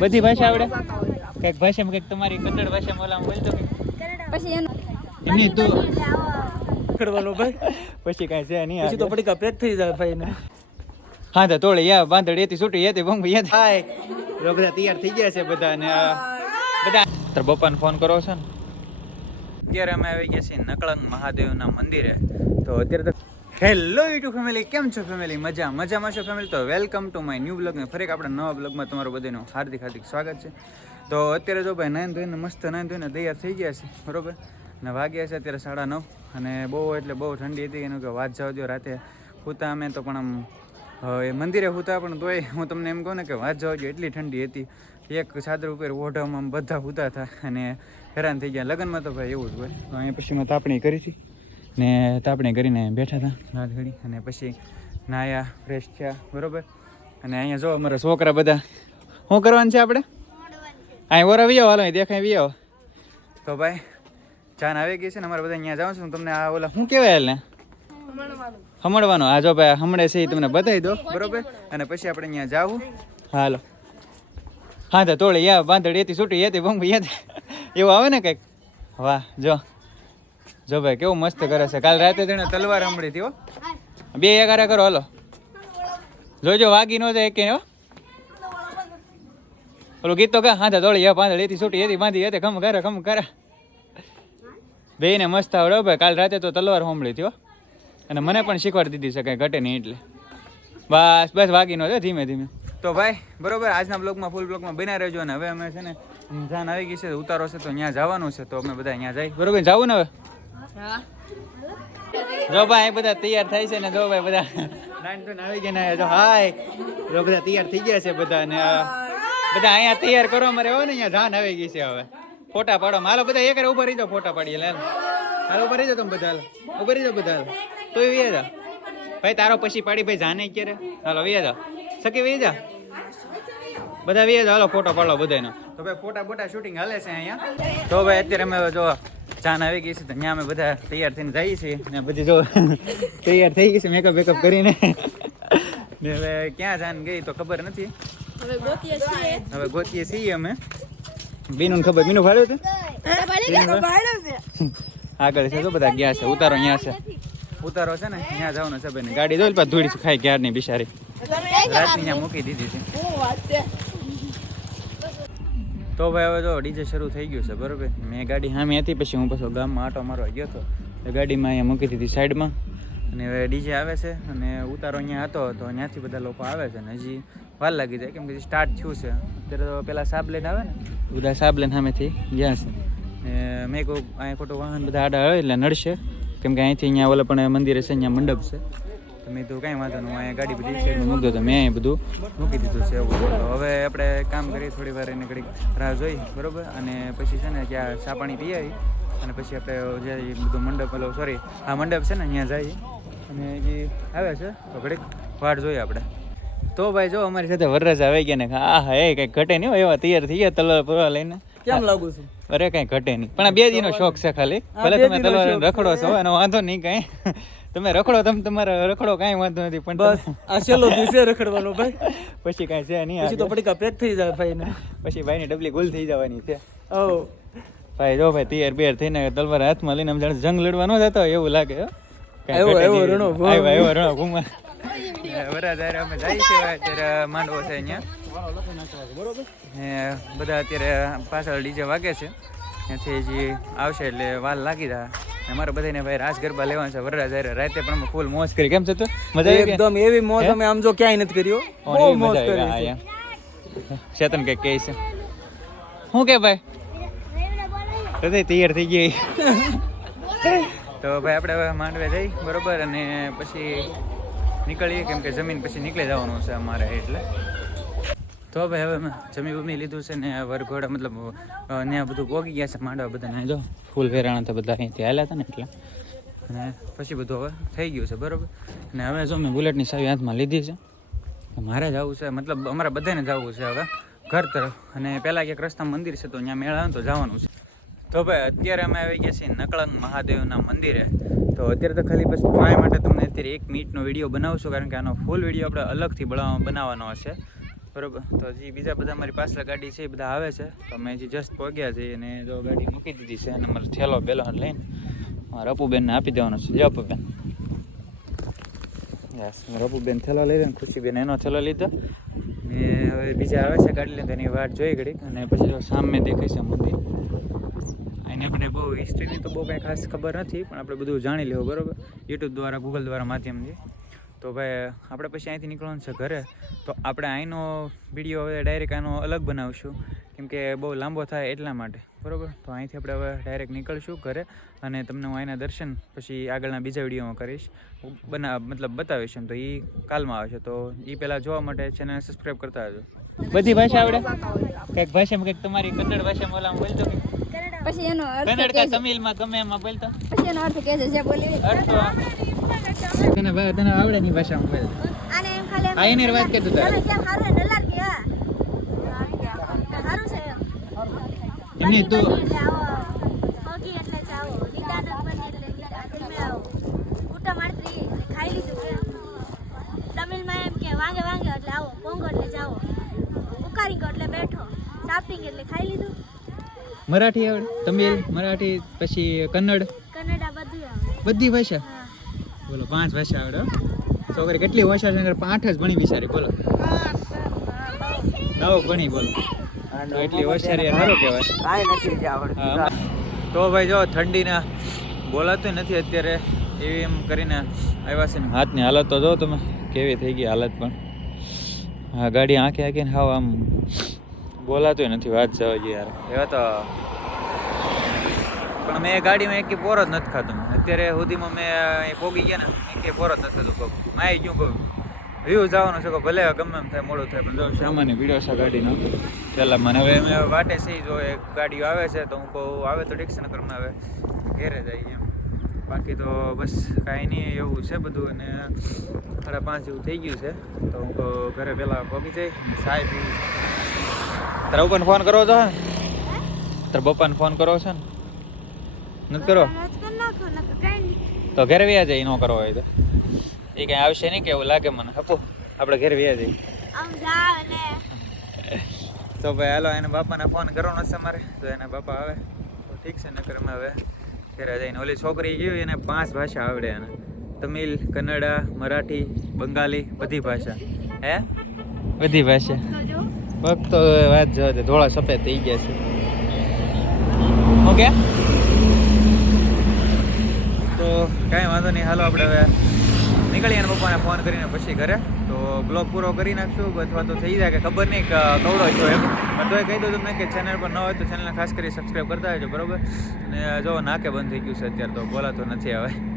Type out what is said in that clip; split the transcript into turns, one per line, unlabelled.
બધી ભાષા આવડે? કંઈક ભાષામાં કંઈક તમારી કન્નડ ભાષામાં ઓલા બોલતો
પછી એનું
એમની તું
કરવાનો ભાઈ.
પછી કાંઈ છે નહીં
પછી તો પડી કા પેક થઈ જાય ભાઈ ને
હા તો તોડે યા બાંધડ એથી છૂટી એથી બંબ યાદ થાય બધા તૈયાર થઈ ગયા છે બધા ને બધા તાર બપાને ફોન કરો છો ને? અત્યારે અમે આવી ગયા છીએ નકળંગ મહાદેવના મંદિરે. તો અત્યારે તો હેલો યુટ્યુબ ફેમિલી કેમ છો ફેમિલી મજા, મજામાં છો ફેમિલી તો welcome to my new blog ને ફરી આપણા નવા બ્લોગમાં તમારું બધાનું હાર્દિક હાર્દિક સ્વાગત છે. તો અત્યારે જો ભાઈ નાઈન ધોઈને મસ્ત નાઈન ધોઈને તૈયાર થઈ ગયા છે, બરોબર? અને વાગ્યા છે અત્યારે સાડા નવ અને બહુ એટલે બહુ ઠંડી હતી, એનું કે વાત જવા દો રાતે. હુતા અમે તો પણ આમ હવે મંદિરે હુતા પણ તોય હું તમને એમ કહું ને કે વાત જવા દો એટલી ઠંડી હતી. એક ચાદર ઉપર ઓઢામાં આમ બધા હુતા હતા અને હેરાન થઈ ગયા. લગ્નમાં તો ભાઈ એવું જ હોય. તો અહીંયા પછી મેં તાપણી કરી હતી. ને તાપણી કરીને બેઠા હતા. રાત ઘડી. અને પછી નાયા ફ્રેશ થયા. બરોબર? અને અહીંયા જો અમારા છોકરા બધા. શું કરવાનું છે આપણે? અહીં ઓરા વી આવો હાલો અહીં દેખાય વી આવો તો ભાઈ ચાન આવી ગઈ છે ને અમારે બધા અહીંયા જાઉં છું. તમને આ ઓલા શું કહેવાય ને હમણવાનું. આ જો ભાઈ હમણે છે એ તમને બતાવી દો. બરોબર? અને પછી આપણે અહીંયા જાવું. હાલો. હા તો તોડે યા બાંધડ એથી છૂટી એથી બંબ યાદ એવું આવે ને કંઈક? વાહ જો. જો ભાઈ કેવું મસ્ત કરે છે. કાલ રાતે તેને તલવાર સાંભળી હતી હો. બે એકારા કરો હલો. જોજો વાગી નો જાય કે હો. ઓલું ગીત તો કે હાથે દોડી તોડે યા એથી છૂટી એથી બાંધી એથી ખમ કરે ખમ કરે. બે ને મસ્ત આવડે હો ભાઈ. કાલ રાતે તો તલવાર સાંભળી હતી હો. અને મને પણ શીખવાડી દીધી છે કંઈ ઘટે નહીં એટલે. બસ બસ વાગી નો ધીમે ધીમે. તો ભાઈ બરોબર આજના બ્લોગમાં ફૂલ બ્લોગમાં બના રહેજો અને હવે અમે છે ને જાન આવી ગઈ છે ઉતારો છે તો ત્યાં જવાનું છે તો અમે બધા ત્યાં જાય બરોબર જવું ને હવે? જો ભાઈ, બધા તૈયાર થાય છે ને, જો ભાઈ, બધા નાઈન તો આવી ગયા ને જો હાય. જો બધા તૈયાર થઈ ગયા છે બધા ને બધા અહીંયા તૈયાર કરો મારે હોય ને, અહીંયા જાન આવી ગઈ છે હવે. ફોટા પાડો. હાલો, બધા એક ઊભા રહી જાઓ, ફોટા પાડીએ, લે. હાલો, ઊભા રહી જાઓ તમે બધા ઊભા રહી બધા તો એ જા. ભાઈ, તારો પછી પાડી ભાઈ જાને ક્યારે? હાલો વી જા. સકી વી જા. બધા વી જા. હાલો, ફોટો પાડો બધાનો તો ભાઈ, ફોટા બોટા શૂટિંગ હાલે છે અહીંયા. તો ભાઈ, અત્યારે અમે જો ચાન આવી ગઈ છે તો ત્યાં અમે બધા તૈયાર થઈને જઈએ છીએ. ને બધી જો તૈયાર થઈ ગઈ છે મેકઅપ બેકઅપ કરીને. ને હવે ક્યાં જાન ગઈ તો ખબર નથી.
હવે ગોતીએ છીએ.
હવે ગોતીએ છીએ અમે. બીનું ખબર બીનું ભાડ્યું હતું? આગળ છે તો બધા ગયા છે ઉતારો અહીંયા છે. ઉતારો છે ને ત્યાં જવાનું છે ભાઈ ગાડી જોઈ પાછું ધોળી ખાઈ ક્યાર નહીં બિચારી રાતની અહીંયા મૂકી દીધી છે? તો ભાઈ હવે તો ડીજે શરૂ થઈ ગયું છે, બરોબર? મેં ગાડી સામે હતી, પછી હું પાછો ગામમાં આટો મારવા ગયો હતો. તો ગાડીમાં અહીંયા મૂકી દીધી સાઈડમાં. અને હવે ડીજે આવે છે, અને ઉતારો અહીંયા હતો, તો ત્યાંથી બધા લોકો આવે છે, અને હજી વાર લાગી જાય, કેમ કે સ્ટાર્ટ થયું છે. અત્યારે તો પેલા સાબલેન આવે ને, બધા સાબલેન સામેથી ગયા છે. ને મેં કહું અહીંયા ખોટું વાહન બધા આડા આવે, એટલે નડશે. કેમ કે અહીંથી અહીંયા ઓલા પણ મંદિર છે, અહીંયા મંડપ છે. તો મેં તો કાંઈ વાંધો નહીં અહીંયા ગાડી બધી સાઈડમાં મૂકી તો મેં બધું મૂકી દીધું છે એવું હવે આપણે કામ કરીએ થોડી વાર એને ઘડીક રાહ જોઈ બરોબર? અને પછી છે ને ત્યાં ચા પાણી પી આવી અને પછી આપણે જે બધું મંડપ પેલો સોરી આ મંડપ છે ને અહીંયા જઈએ. અને જે આવે છે તો ઘડીક વાટ જોઈએ આપણે. તો ભાઈ જો અમારી સાથે વરરાજ આવી ગયા ને આ હા એ કંઈક ઘટે નહીં હોય એવા તૈયાર થઈ ગયા તલવાર પરવા લઈને.
કેમ લાગુ છું?
અરે કઈ ઘટે નહીં. પણ આ બે દીનો શોખ છે ખાલી. ભલે તમે તલવાર રખડો છો એનો વાંધો નહીં કઈ. તમે રખડો તમે તમારે રખડો કાંઈ વાંધો નથી પણ
બસ આ છેલ્લો દિવસે રખડવાનો ભાઈ.
પછી કાંઈ છે નહીં
પછી તો. પડી કા થઈ જાય ભાઈ ને
પછી ભાઈની ડબલી ગુલ થઈ જવાની છે.
ઓ
ભાઈ જો ભાઈ તૈયાર બેર થઈને તલવાર હાથમાં લઈને આમ જાણે જંગ લડવાનો ન જતો એવું લાગે
એવો
એવો
રણો ભાઈ
આવ્યો રણો ઘુમા વરાજારે અમે જઈએ છીએ અત્યારે માંડવો છે અહીંયા. બધા અત્યારે પાછળ ડીજે વાગે છે. ત્યાંથી જે આવશે એટલે વાલ લાગી જાય. ને અમારે બધાને ભાઈ રાસ ગરબા લેવાના છે વરરાજારે રાતે પણ અમે ફૂલ મોજ કરી. કેમ છે તું? મજા આવી
એકદમ એવી મોજ અમે આમ જો ક્યાંય નથી કર્યો બહુ મોજ કરી છે.
ચેતન કે કે છે. હું કે ભાઈ? તો તૈયાર થઈ ગઈ તો ભાઈ આપણે હવે માંડવે જઈ બરોબર? અને પછી નીકળીએ કેમ કે જમીન પછી નીકળી જવાનું છે અમારે એટલે. તો ભાઈ હવે જમી બમી લીધું છે ને વરઘોડા મતલબ ત્યાં બધું પોગી ગયા છે માંડવા બધા જો, ફૂલ વેરાણા હતા બધા અહીંથી આવેલા હતા ને એટલે. અને પછી બધું હવે થઈ ગયું છે, બરાબર? અને હવે જો મેં બુલેટની સાવી હાથમાં લીધી છે. મારે જવું છે, મતલબ અમારે બધાને જવું છે હવે, ઘર તરફ. અને પહેલાં ક્યાંક રસ્તા મંદિર છે તો ત્યાં મેળા તો જવાનું છે. તો ભાઈ, અત્યારે અમે આવી ગયા છીએ નકળંગ મહાદેવના મંદિરે. તો અત્યારે તો ખાલી બસ ટ્રાય માટે તમને અત્યારે એક મિનિટનો વીડિયો બનાવશું, કારણ કે આનો ફૂલ વીડિયો આપણે અલગથી બનાવવા બનાવવાનો હશે. બરોબર. તો હજી બીજા બધા મારી પાછળ ગાડી છે એ બધા આવે છે. તો અમે હજી જસ્ટ પહોંચ્યા છીએ અને જો ગાડી મૂકી દીધી છે અને મારો થેલો બેલો લઈને મારા રપુબેનને આપી દેવાનો છે. જો અપુબેન. યસ રપુબેન થેલો લઈ લે ખુશીબેન એનો થેલો લીધો. ને હવે બીજા આવે છે ગાડી લઈને, એની વાટ જોઈ ઘડીક. અને પછી સામે દેખાય છે મંદિર. એને આપણે બહુ હિસ્ટ્રીની તો બહુ કાંઈ ખાસ ખબર નથી, પણ આપણે બધું જાણી લેવું, બરાબર? યુટ્યુબ દ્વારા ગૂગલ દ્વારા માધ્યમથી. તો ભાઈ આપણે પછી અહીંથી નીકળવાનું છે ઘરે. તો આપણે અહીંનો વીડિયો હવે ડાયરેક્ટ આનો અલગ બનાવશું. કેમકે બહુ લાંબો થાય એટલા માટે. બરાબર? તો અહીંથી આપણે હવે ડાયરેક્ટ નીકળશું ઘરે અને તમને હું અહીંના દર્શન પછી આગળના બીજા વિડીયોમાં કરીશ. બના મતલબ બતાવીશ એમ. તો એ કાલમાં આવશે. તો એ પહેલાં જોવા માટે ચેનલ સબસ્ક્રાઈબ કરતા આવજો બધી ભાષા આવડે? કંઈક ભાષામાં કંઈક તમારી કન્નડ ભાષામાં ઓલામાં બોલતો કંઈક?
પછી એનો અર્થ
કન્નડ
કે
તમિલમાં ગમે એમાં બોલતો?
પછી એનો અર્થ કે છે જે બોલી
અર્થ તને તને આવડે ની ભાષામાં બોલ
આને એમ ખાલી
આ એની વાત કે તું તારે?
કેમ હારું છે
એમની તું
એટલે હોગી એટલે જાઓ. લીદાનક બની એટલે તમે આવો. ઉટા મારતી ખાઈ લીધું કે તમિલમાં એમ કે વાંગે વાંગે એટલે આવો. પોંગો એટલે જાઓ. ઉકારી એટલે બેઠો. સાપટિંગ એટલે ખાઈ લીધું.
મરાઠી આવડે? તમિલ મરાઠી પછી કન્નડ?
કન્નડા બધું આવે
બધી ભાષા? બોલો, પાંચ ભાષા આવડે છોકરી કેટલી ભાષા છે આઠ જ ભણી બિચારી બોલો. નવ ભણી, બોલો. એટલી હોશિયારી સારું કહેવાય. તો ભાઈ જો, ઠંડીના બોલાતું નથી અત્યારે, એવી એમ કરીને આવ્યા છે ને, હાથની હાલત તો જો તમે, કેવી થઈ ગઈ હાલત પણ. હા, ગાડી આંખે આંખીને હાવ આમ બોલાતું નથી, વાત જવા યાર. એવા તો પણ મેં ગાડીમાં એક પોર જ નથી ખાતો અત્યારે સુધીમાં મેં પોગી ગયા ને એક પોરો જ નથી ખાતો કોક માય ગયું કહું વ્યૂ જવાનું છે કે ભલે ગમે એમ થાય, મોડું થાય, પણ સામાન્ય વીડિયો છે ગાડીનો. પહેલાં મને હવે અમે વાટે છે જો એક ગાડીઓ આવે છે તો હું કહું, આવે તો ઠીક છે આવે ઘેરે જાય એમ બાકી તો બસ કાંઈ નહીં, એવું છે બધું અને સાડા પાંચ જેવું થઈ ગયું છે. તો હું ઘરે પહેલાં પગી જઈ, ચાય પીવી. છે. તારા પપ્પાને ફોન કરો તો તારા પપ્પાને ફોન કરો છે ને? નથી કરો? તો ઘરે વ્યા જાય ન કરવો હોય તો. એ કઈ આવશે નહીં કે એવું લાગે મને? આપો આપણે ઘરે વ્યા જઈએ. તો ભાઈ હાલો એના બાપાને ફોન કરવાનો છે મારે. તો એના બાપા આવે. તો ઠીક છે નકર અમે હવે ઘરે જઈને. ઓલી છોકરી ગયું એને પાંચ ભાષા આવડે એને. તમિલ કન્નડા મરાઠી બંગાળી બધી ભાષા. હે? બધી ભાષા.
તો
વાત જોવા ધોળા સફેદ થઈ ગયા છે. ઓકે? કાંઈ વાંધો નહીં. હાલો આપણે હવે નીકળીએ અને પપ્પાને ફોન કરીને પછી ઘરે. તો બ્લોગ પૂરો કરી નાખશું, અથવા તો થઈ જાય કે ખબર નહીં કવડો છો એમ. પણ તોય કહી દઉં તમને કે ચેનલ પર ન હોય તો ચેનલને ખાસ કરી સબસ્ક્રાઈબ કરતા રહેજો, બરોબર? અને જો નાકે બંધ થઈ ગયું છે અત્યારે તો, બોલાતો નથી હવે.